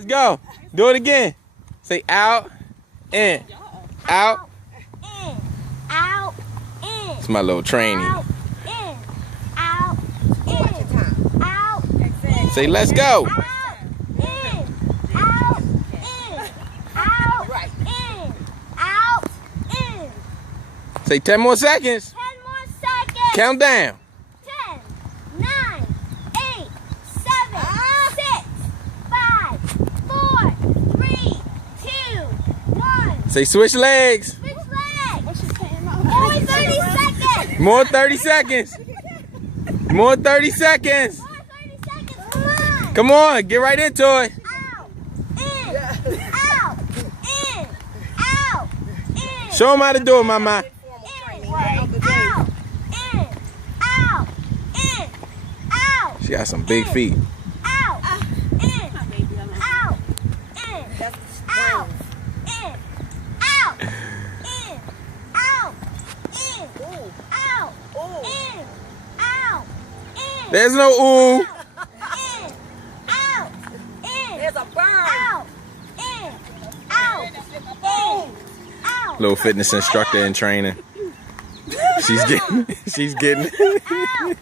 Let's go. Do it again. Say out, in. Out. In. Out. In. It's my little training. Out. In. Out. In. Out. Say let's go. Out. In. Out. In. Out. In. Out. In. Say 10 more seconds. 10 more seconds. Count down. 10, 9, 8, 7, 6, 5, 4, 3, 2, 1. Say switch legs. Switch legs. Only 30 seconds. More 30 seconds. More 30 seconds. More 30 seconds. Come on. Come on, get right into it. Out. In. Out. In. Out. In. Show them how to do it, mama. In. Out. In. Out. In. Out. She got some big feet. Out. In. Out. In. Out. In. Out. In. Out. In. Out. In. Out. In. There's no ooh. In. Out. In. There's a bird. Out. In. Out. In. Out. Little fitness instructor in training. She's getting. Out.